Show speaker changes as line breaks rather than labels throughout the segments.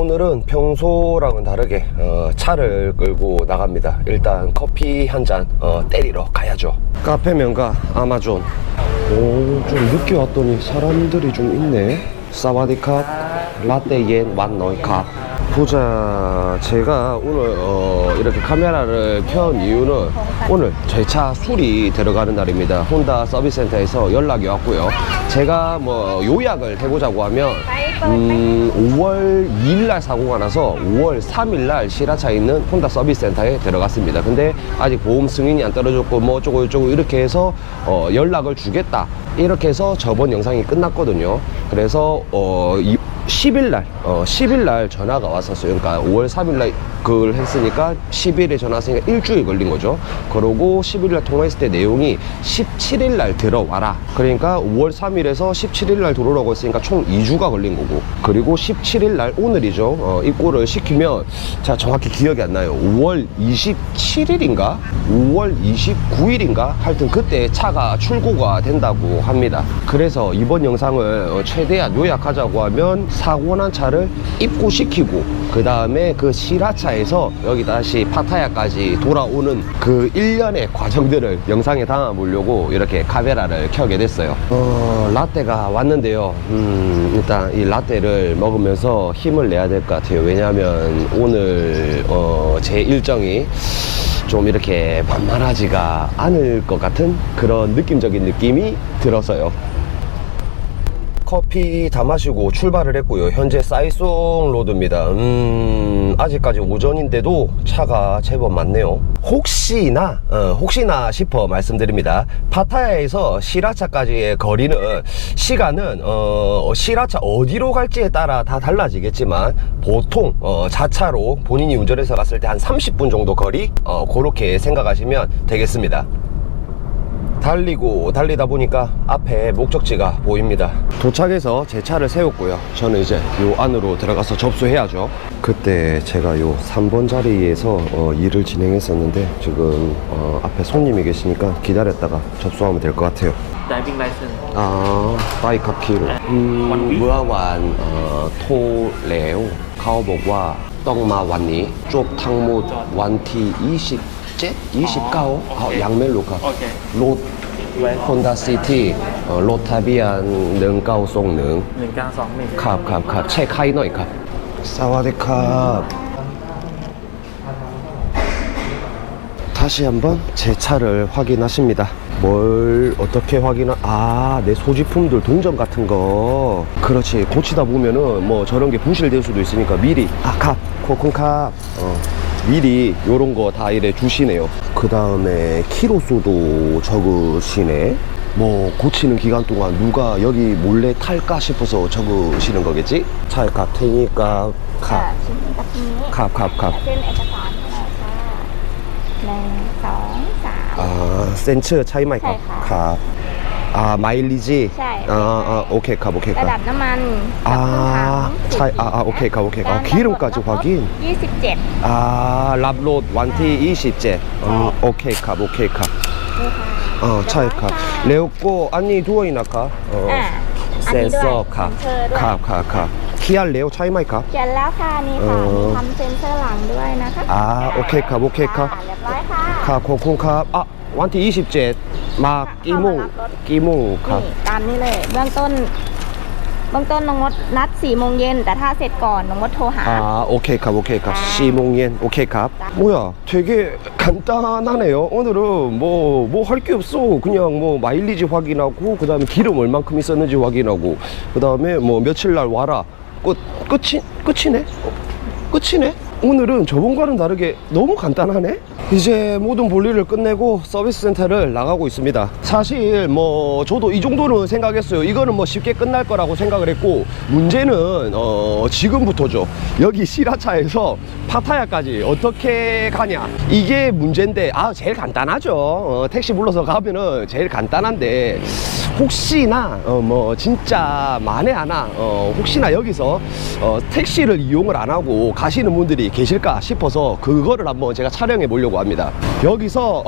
오늘은 평소랑은 다르게 어, 차를 끌고 나갑니다. 일단 커피 한잔 어, 때리러 가야죠. 카페 명가 아마존. 오, 좀 늦게 왔더니 사람들이 좀 있네. 사와디캅, 라떼 옌, 완노이캅. 보자, 제가 오늘 어, 이렇게 카메라를 켠 이유는 오늘 제 차 수리 들어가는 날입니다. 혼다 서비스센터에서 연락이 왔고요. 제가 뭐 요약을 해보자고 하면 음, 5월 2일 날 사고가 나서 5월 3일 날 시라차 있는 혼다 서비스 센터에 들어갔습니다. 근데 아직 보험 승인이 안 떨어졌고 뭐 어쩌고 저쩌고 이렇게 해서 어, 연락을 주겠다. 이렇게 해서 저번 영상이 끝났거든요. 그래서 어, 이, 10일 날, 어, 10일 날 전화가 왔었어요. 그러니까 5월 3일 날 그걸 했으니까 10일에 전화 왔으니까 일주일 걸린 거죠. 그러고 10일 날 통화했을 때 내용이 17일 날 들어와라. 그러니까 5월 3일에서 17일 날 들어오라고 했으니까 총 2주가 걸린 거고. 그리고 17일 날 오늘이죠. 어, 입고를 시키면 자 정확히 기억이 안 나요. 5월 27일인가? 5월 29일인가? 하여튼 그때 차가 출고가 된다고 합니다. 그래서 이번 영상을 어, 최대한 요약하자고 하면 사고 난 차를 입고시키고 그 다음에 그 시라차에서 여기 다시 파타야까지 돌아오는 그 일련의 과정들을 영상에 담아보려고 이렇게 카메라를 켜게 됐어요. 어, 라떼가 왔는데요. 음, 일단 이 라떼를 먹으면서 힘을 내야 될 것 같아요. 왜냐하면 오늘 어, 제 일정이 좀 이렇게 만만하지가 않을 것 같은 그런 느낌적인 느낌이 들어서요. 커피 다 마시고 출발을 했고요. 현재 사이송 로드입니다. 음, 아직까지 오전인데도 차가 제법 많네요. 혹시나, 어, 혹시나 싶어 말씀드립니다. 파타야에서 시라차까지의 거리는, 시간은, 어, 시라차 어디로 갈지에 따라 다 달라지겠지만, 보통, 어, 자차로 본인이 운전해서 갔을 때 한 30분 정도 거리, 어, 그렇게 생각하시면 되겠습니다. 달리고 달리다 보니까 앞에 목적지가 보입니다. 도착해서 제 차를 세웠고요. 저는 이제 요 안으로 들어가서 접수해야죠. 그때 제가 요 3번 자리에서 어, 일을 진행했었는데 지금 어, 앞에 손님이 계시니까 기다렸다가 접수하면 될 것 같아요. 드라이빙 라이센스 아 바이 카키로. 음, 무화완
어, 토레오
카오복과 떡마 완니 쪽탕무 완티 20 제이십가오아양멜로가로콘다시티어로타비안 능가오 송능능가송능카카카체카이너이카사와데카다시 한번 제 차를 확인하십니다 뭘 어떻게 확인하 아 내 소지품들 동전 같은 거 그렇지 고치다 보면은 뭐 저런게부실될 수도 있으니까 미리아카코쿤카어. 미리 요런 거 다 이래 주시네요. 그 다음에 키로수도 적으시네. 뭐 고치는 기간 동안 누가 여기 몰래 탈까 싶어서 적으시는 거겠지? 차에 갈 테니까
ค่ะ
가.
ชิ้นนี้กับชิ้นนี้
ครับครับครับ
เส้นเอกสารให้หน่อยค่ะหนึ่งสองสาม
아, 센츠 차이 마이 카.
네,
อ่าไมลิจี
ใช่
อ่าอ่าโอเคค
รั
บโอเคครับระ
ดับน้ำมันอ่าใช่อ่าอ่า
โอเคครับโอเคครับ
การ
กิโลก
รัจะพอกิน ยี่สิบ
เจ็
ด
อ่ารับโหลดวันที่ยี่สิบเจ็
ดอ่า
โอเคครับโอเคครับ
อ่าใช่ครับแล้
วก็
อันนี้ด้วย
นะคะ
เอออะอันเซนเซอร์ครั
บ
ครับ
ครับครับเคลี
ย
ร์แล้วใช่ไหมครับ
เขียนแล้วค่ะนี่ค่ะทำเซนเซอร์หลังด้วยนะคะ
อ่าโอเคครับโอเค
ค
รับ
เรียบร้อยค่ะ
ครับขอบคุณครับอะ 아, 완티 27. 막 끼몽, 끼몽
นี่
카.
ตามนี้เลย เบื้องต้น เบื้องต้นน้องมดนัด4โมงเย็นแต่ถ้าเสร็จก่อนน้องมดโทรหา
아 오케이 컵 오케이 컵
아.
시몽옌 오케이 컵 뭐야 되게 간단하네요 오늘은 뭐 뭐 할 게 없어 그냥 뭐 마일리지 확인하고 그 다음에 기름 얼만큼 있었는지 확인하고 그 다음에 뭐 며칠 날 와라 끝 끝이 끝이네 어, 끝이네 오늘은 저번과는 다르게 너무 간단하네. 이제 모든 볼일을 끝내고 서비스 센터를 나가고 있습니다. 사실 뭐 저도 이 정도는 생각했어요. 이거는 뭐 쉽게 끝날 거라고 생각을 했고 문제는 어 지금부터죠. 여기 시라차에서 파타야까지 어떻게 가냐. 이게 문제인데 아 제일 간단하죠. 어, 택시 불러서 가면은 제일 간단한데 혹시나 어, 뭐 진짜 만에 하나 어, 혹시나 여기서 어, 택시를 이용을 안 하고 가시는 분들이 계실까 싶어서 그거를 한번 제가 촬영해 보려고 합니다. 여기서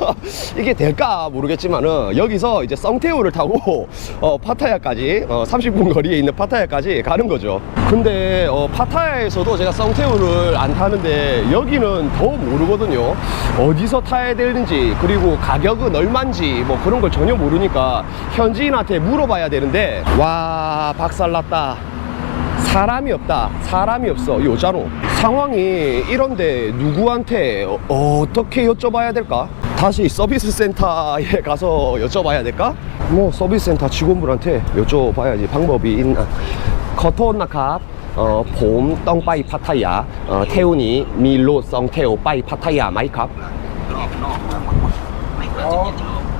이게 될까 모르겠지만은 여기서 이제 썽태우를 타고 어, 파타야까지 어, 30분 거리에 있는 파타야까지 가는 거죠. 근데 어, 파타야에서도 제가 썽태우를 안 타는데 여기는 더 모르거든요. 어디서 타야 되는지 그리고 가격은 얼마인지 뭐 그런 걸 전혀 모르니까 현지인한테 물어봐야 되는데 와 박살났다. 사람이 없다. 사람이 없어. 요자로. 상황이 이런데 누구한테 어, 어떻게 여쭤봐야 될까? 다시 서비스 센터에 가서 여쭤봐야 될까? 뭐 서비스 센터 직원분한테 여쭤봐야지 방법이 있나. 커톤 나캅. 어, 봄, 떵빠이 파타야, 어, 태훈이, 밀로, 썽태오, 빠이 파타야, 마이캅.
อ๋อ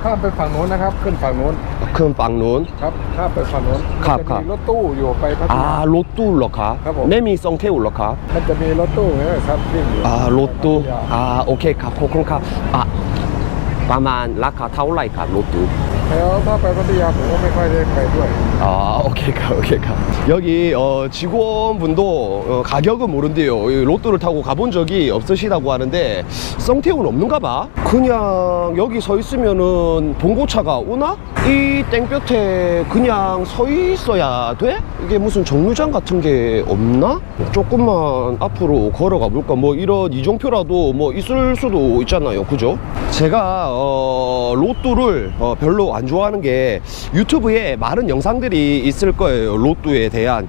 ข้ามไปฝั่งโน้นนะครับ ขึ้นฝั่งโน้น
ขึ้นฝั่งโน้น
ครับข้ามไปฝั่งโน้น
ครับครับ
จะมีรถตู้อยู่ไปพัทอ่ายา
รถตู้เหร
อคะ
รับไม่มีสองเที่ยวเหรอคะ
มันจะมีรถตู้นะครับวิ่อยู่
อ่ารถตู้อ่าโอเคครับขอบคุณครับอะประมาณราคาเท่าไหร่ครับรถตู้
แล้วถ้าไปพัทยาผมก็ไม่ค่อยได้ไปด้วย
아, 오케이, 카, 오케이, 카. 여기, 어, 직원분도 어, 가격은 모른대요. 이 로또를 타고 가본 적이 없으시다고 하는데, 썽태우는 없는가 봐? 그냥 여기 서 있으면은 봉고차가 오나? 이 땡볕에 그냥 서 있어야 돼? 이게 무슨 정류장 같은 게 없나? 조금만 앞으로 걸어가 볼까? 뭐 이런 이종표라도 뭐 있을 수도 있잖아요. 그죠? 제가, 어, 로또를 어, 별로 안 좋아하는 게 유튜브에 많은 영상들이 있을 거예요. 로또에 대한.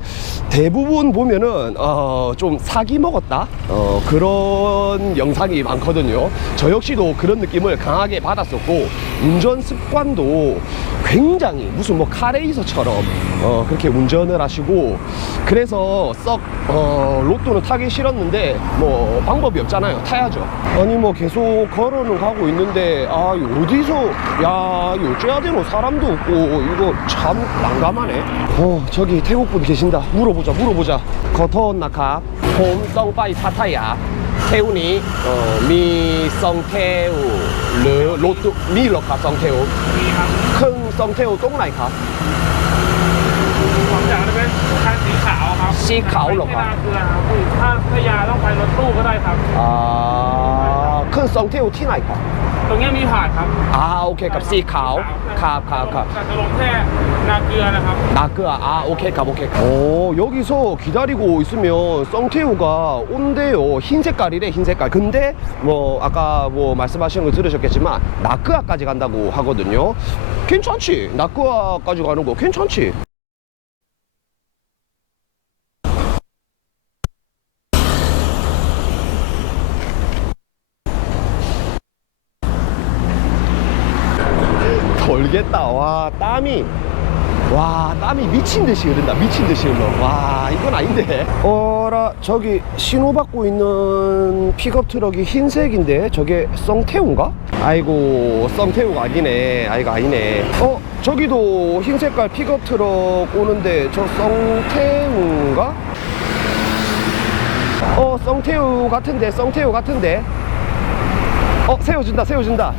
대부분 보면은, 어, 좀 사기 먹었다? 어, 그런 영상이 많거든요. 저 역시도 그런 느낌을 강하게 받았었고, 운전 습관도 굉장히 무슨 뭐 카레이서처럼 어, 그렇게 운전을 하시고, 그래서 썩, 어, 로또는 타기 싫었는데, 뭐, 방법이 없잖아요. 타야죠. 아니, 뭐, 계속 걸어는 가고 있는데, 아, 어디서, 야, 어째 야 되노? 사람도 없고, 이거 참 난감하네. 어, 저기 태국분 계신다. 물어보자, 물어보자. 거터온 나카, 홈, 썽빠이 파타야. 태우니, 어, 미, 썽태우, 르, 로또, 미, 러카, 썽태우. 큰 썽태우, 똥라이카.
สองอย่างได้ไหมคันสีขาวครับ
สีขาวเหรอครับ
ไปที่นาเกลือครับคือถ้าพยาต้องไปรถตู้ก็ได้ครับ
아, 큰 썽태우 티나이카.
ตรงเนี้ยมีผ่านครับ
아, 오케이, 값, 씨, 가오. 가, 가, 가.
แต่จะลงแค่นาเกลือนะครับ
나그아 아 오케이 가 오케이 오 여기서 기다리고 있으면 썽태우가 온대요 흰 색깔이래 흰 색깔 근데 뭐 아까 뭐 말씀하신 거 들으셨겠지만 나그아까지 간다고 하거든요 괜찮지 나그아까지 가는 거 괜찮지 돌겠다. 와 땀이. 와 땀이 미친 듯이 흐른다. 미친 듯이 흘러. 와 이건 아닌데. 어라 저기 신호받고 있는 픽업 트럭이 흰색인데 저게 썽태우인가? 아이고 썽태우가 아니네. 아이고 아니네. 어 저기도 흰 색깔 픽업 트럭 오는데 저 썽태우인가? 어 썽태우 같은데 썽태우 같은데. 어 세워준다 세워준다.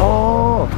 어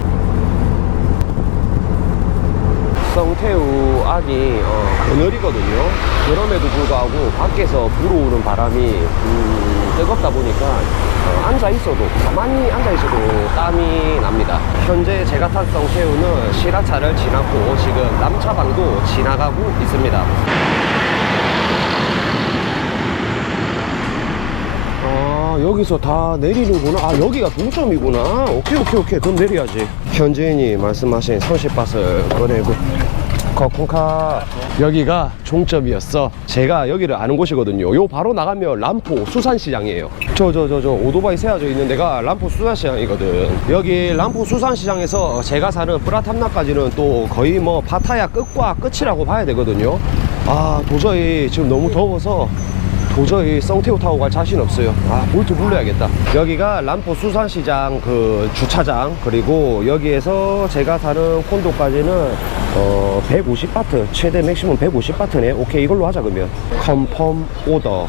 성태우 악이 어, 그늘이거든요. 그럼에도 불구하고 밖에서 불어오는 바람이 음, 뜨겁다 보니까 어, 앉아 있어도 가만히 앉아 있어도 땀이 납니다. 현재 제가 탄 성태우는 시라차를 지났고 지금 남차방도 지나가고 있습니다. 아 여기서 다 내리는구나. 아 여기가 동점이구나. 오케이 오케이 오케이. 그럼 내려야지. 현지인이 말씀하신 30밭을 꺼내고. 거콩카 여기가 종점이었어. 제가 여기를 아는 곳이거든요. 요 바로 나가면 람포 수산시장이에요. 저 저 저 저 오토바이 세워져 있는 데가 람포 수산시장이거든. 여기 람포 수산시장에서 제가 사는 프라탐나까지는 또 거의 뭐 파타야 끝과 끝이라고 봐야 되거든요. 아 도저히 지금 너무 더워서 도저히 썽태우 타고 갈 자신 없어요. 아 볼트 불러야겠다. 여기가 람포 수산시장 그 주차장 그리고 여기에서 제가 사는 콘도까지는 어 150바트 최대 맥시멈 150바트네. 오케이 이걸로 하자 그러면. 컨펌 오더.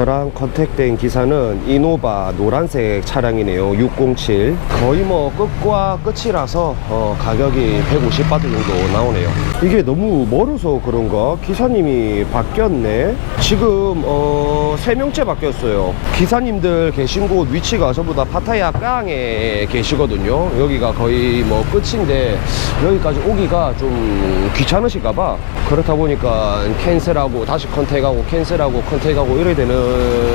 저랑 컨택된 기사는 이노바 노란색 차량이네요. 607 거의 뭐 끝과 끝이라서 어, 가격이 150바트 정도 나오네요. 이게 너무 멀어서 그런가 기사님이 바뀌었네. 지금 어, 3명째 바뀌었어요. 기사님들 계신 곳 위치가 전부 다 파타야 깡에 계시거든요. 여기가 거의 뭐 끝인데 여기까지 오기가 좀 귀찮으실까봐 그렇다 보니까 캔슬하고 다시 컨택하고 캔슬하고 컨택하고 이래야 되는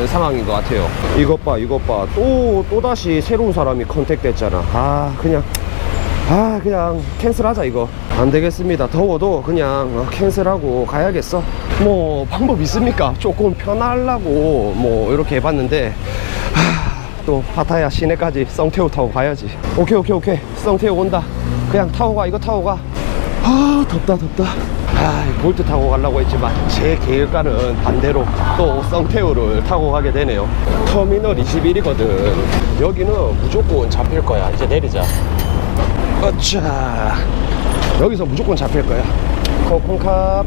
상황인 것 같아요. 이것 봐 이것 봐또 또다시 새로운 사람이 컨택 됐잖아. 아 그냥 아 그냥 캔슬하자 이거. 안 되겠습니다. 더워도 그냥 어, 캔슬하고 가야겠어. 뭐 방법 있습니까? 조금 편하려고 뭐 이렇게 해봤는데 하, 또 파타야 시내까지 썽태우 타고 가야지. 오케이 오케이 오케이. 썽태우 온다. 그냥 타고 가 이거 타고 가. 아 덥다 덥다 아 볼트 타고 가려고 했지만 제 계획과는 반대로 또 썽태우를 타고 가게 되네요. 터미널 21이거든. 여기는 무조건 잡힐 거야. 이제 내리자. 어차. 여기서 무조건 잡힐 거야. 코콩캅.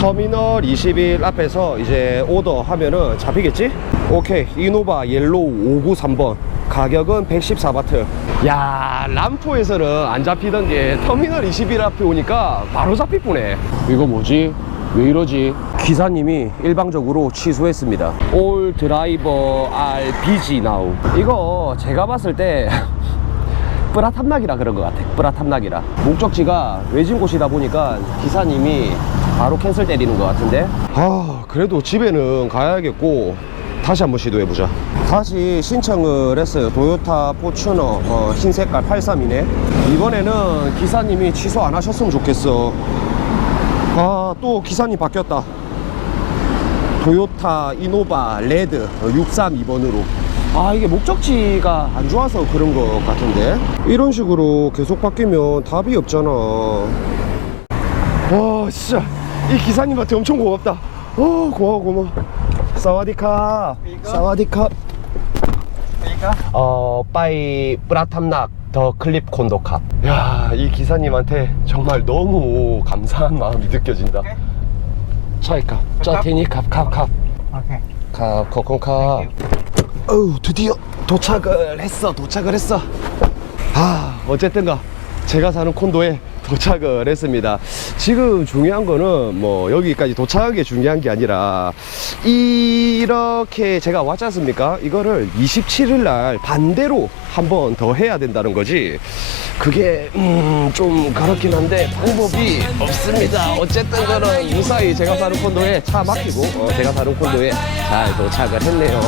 터미널 21 앞에서 이제 오더 하면은 잡히겠지? 오케이. 이노바 옐로우 593번 가격은 114바트 야 람포에서는 안 잡히던 게 터미널 21 앞에 오니까 바로 뻔해 이거 뭐지? 왜 이러지? 기사님이 일방적으로 취소했습니다 올 드라이버 R BG 나우 이거 제가 봤을 때 뿌라 탐락이라 그런 것 같아. 뿌라 탐락이라. 목적지가 외진 곳이다 보니까 기사님이 바로 캔슬 때리는 것 같은데. 아, 그래도 집에는 가야겠고 다시 한번 시도해보자. 다시 신청을 했어요. 도요타 포추너 어, 흰 색깔 83이네. 이번에는 기사님이 취소 안 하셨으면 좋겠어. 아, 또 기사님 바뀌었다. 도요타 이노바 레드 632번으로 아 이게 목적지가 안 좋아서 그런 것 같은데 이런 식으로 계속 바뀌면 답이 없잖아 와 진짜 이 기사님한테 엄청 고맙다 어 고마워 고마워 사와디캅 사와디캅 어 빠이 뿌라탐락 더 클립 콘도캅 야 이 기사님한테 정말 너무 감사한 마음이 느껴진다. 차이캅 짜테니 캅캅캅
Okay.
캅 코콘캅 어우 드디어 도착을 했어 도착을 했어. 아 어쨌든가 제가 사는 콘도에 도착을 했습니다. 지금 중요한 거는 뭐 여기까지 도착한 게 중요한 게 아니라 이렇게 제가 왔지 않습니까? 이거를 27일 날 반대로 한 번 더 해야 된다는 거지. 그게 음, 좀 그렇긴 한데 방법이 없습니다. 어쨌든 거는 무사히 제가 사는 콘도에 차 막히고 어, 제가 사는 콘도에 잘 도착을 했네요